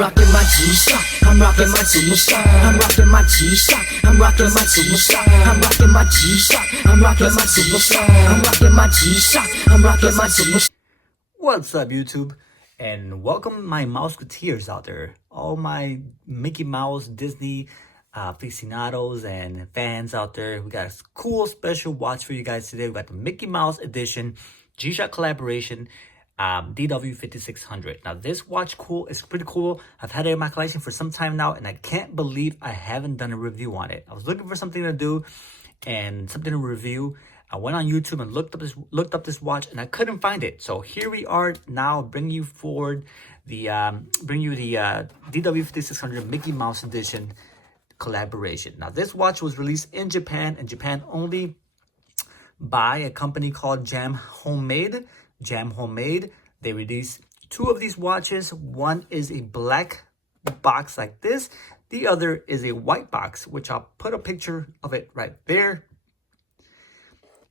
rocking my G-Shock. I'm rocking my G-Shock. I'm rocking my G-Shock. I'm rocking my G-Shock. I'm rocking my G-Shock. I'm rocking my G-Shock. I'm rocking my G-Shock. I'm rocking my G-Shock. What's up, YouTube? And welcome my Mouseketeers out there. All my Mickey Mouse, Disney aficionados and fans out there. We got a cool special watch for you guys today. We got the Mickey Mouse Edition G-Shock collaboration DW5600. Now this watch is pretty cool. I've had it in my collection for some time now and I can't believe I haven't done a review on it. I was looking for something to do and something to review. I went on YouTube and looked up this watch and I couldn't find it. So here we are now, bringing you the DW5600 Mickey Mouse Edition collaboration. Now this watch was released in Japan and Japan only by a company called Jam Homemade. They released two of these watches. One is a black box like this. The other is a white box, which I'll put a picture of it right there.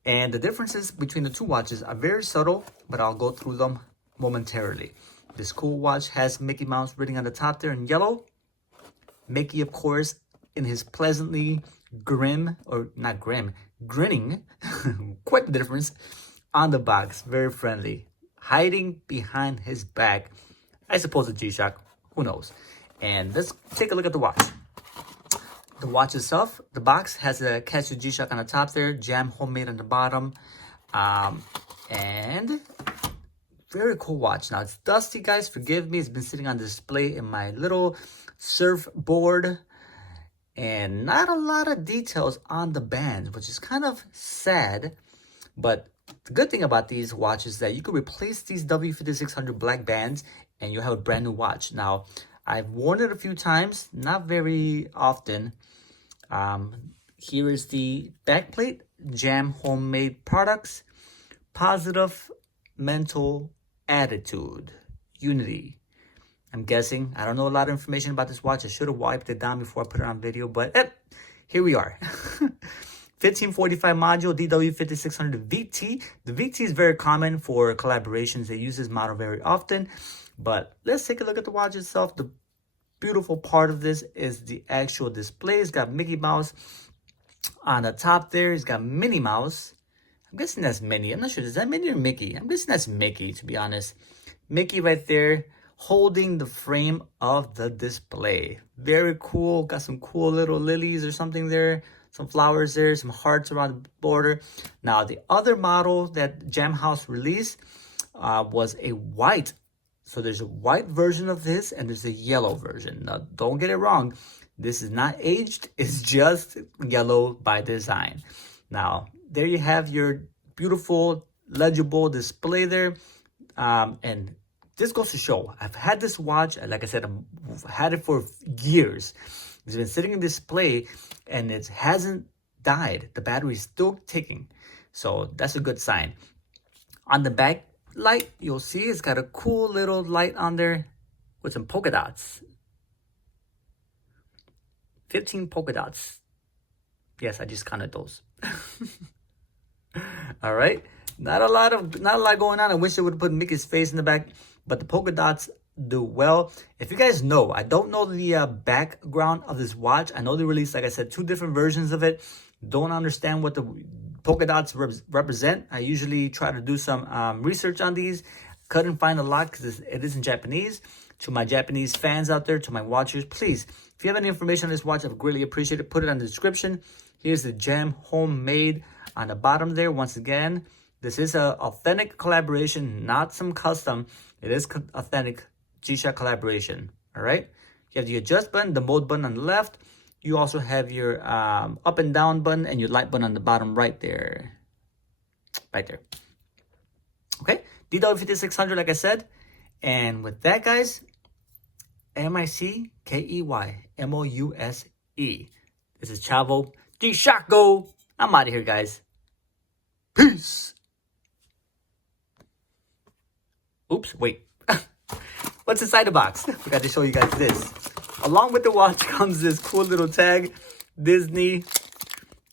And the differences between the two watches are very subtle, but I'll go through them momentarily. This cool watch has Mickey Mouse written on the top there in yellow. Mickey, of course, in his pleasantly grinning, quite the difference, on the box, very friendly. Hiding behind his back, I suppose a G-Shock, who knows. And let's take a look at the watch. The watch itself, the box has a Casio G-Shock on the top there, Jam Homemade on the bottom. And very cool watch. Now it's dusty, guys, forgive me. It's been sitting on display in my little surfboard. And not a lot of details on the bands, which is kind of sad. But the good thing about these watches is that you can replace these W5600 black bands and you have a brand new watch. Now, I've worn it a few times, not very often. Here is the backplate, Jam Homemade Products, Positive Mental Attitude, Unity. I'm guessing, I don't know a lot of information about this watch. I should have wiped it down before I put it on video, but here we are. 1545 module, DW5600 VT. The VT is very common for collaborations. They use this model very often. But let's take a look at the watch itself. The beautiful part of this is the actual display. It's got Mickey Mouse on the top there. It's got Minnie Mouse. I'm guessing that's Minnie. I'm not sure. Is that Minnie or Mickey? I'm guessing that's Mickey, to be honest. Mickey right there holding the frame of the display. Very cool. Got some cool little lilies or something there. Some flowers there. Some hearts around the border. Now, the other model that Jam House released was a white. So there's a white version of this and there's a yellow version. Now, don't get it wrong. This is not aged. It's just yellow by design. Now, there you have your beautiful, legible display there. And this goes to show, I've had this watch, like I said, I've had it for years. It's been sitting in display and it hasn't died. The battery is still ticking. So that's a good sign. On the back light, you'll see it's got a cool little light on there with some polka dots. 15 polka dots. Yes, I just counted those. All right. Not a lot going on. I wish I would have put Mickey's face in the back, but the polka dots do well. If you guys know, I don't know the background of this watch. I know they released, like I said, two different versions of it. Don't understand what the polka dots represent. I usually try to do some research on these. Couldn't find a lot because it is in Japanese. To my Japanese fans out there, to my watchers, please, if you have any information on this watch, I would greatly appreciate it. Put it in the description. Here's the Jam Homemade on the bottom there. Once again, this is an authentic collaboration, not some custom. It is authentic G-Shock collaboration. All right. You have the adjust button, the mode button on the left. You also have your up and down button and your light button on the bottom right there. Right there. Okay. DW5600, like I said. And with that, guys, MICKEY MOUSE. This is Chavo G-Shocko. I'm out of here, guys. Peace. Oops, wait. What's inside the box? Forgot to show you guys this. Along with the watch comes this cool little tag. Disney.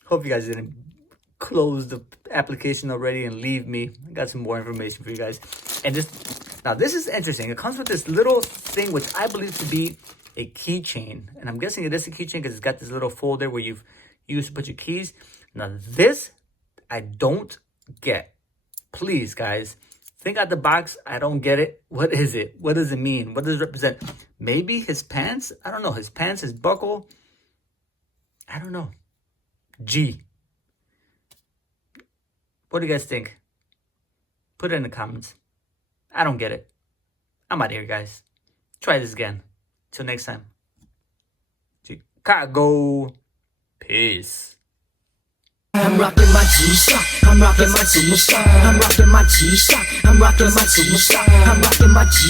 Hope you guys didn't close the application already and leave me. I got some more information for you guys. And just Now, this is interesting. It comes with this little thing, which I believe to be a keychain. And I'm guessing it is a keychain because it's got this little folder where you've used to put your keys. Now, this, I don't get. Please, guys, think out the box. I don't get it. What is it? What does it mean? What does it represent? Maybe his pants? I don't know. His pants, his buckle? I don't know. G. What do you guys think? Put it in the comments. I don't get it. I'm out of here, guys. Try this again. Till next time. Chicago. Peace. I'm rocking my G-Shock. I'm rocking my superstar. I'm rocking my G-Shock. I'm rocking my superstar. I'm rocking my G.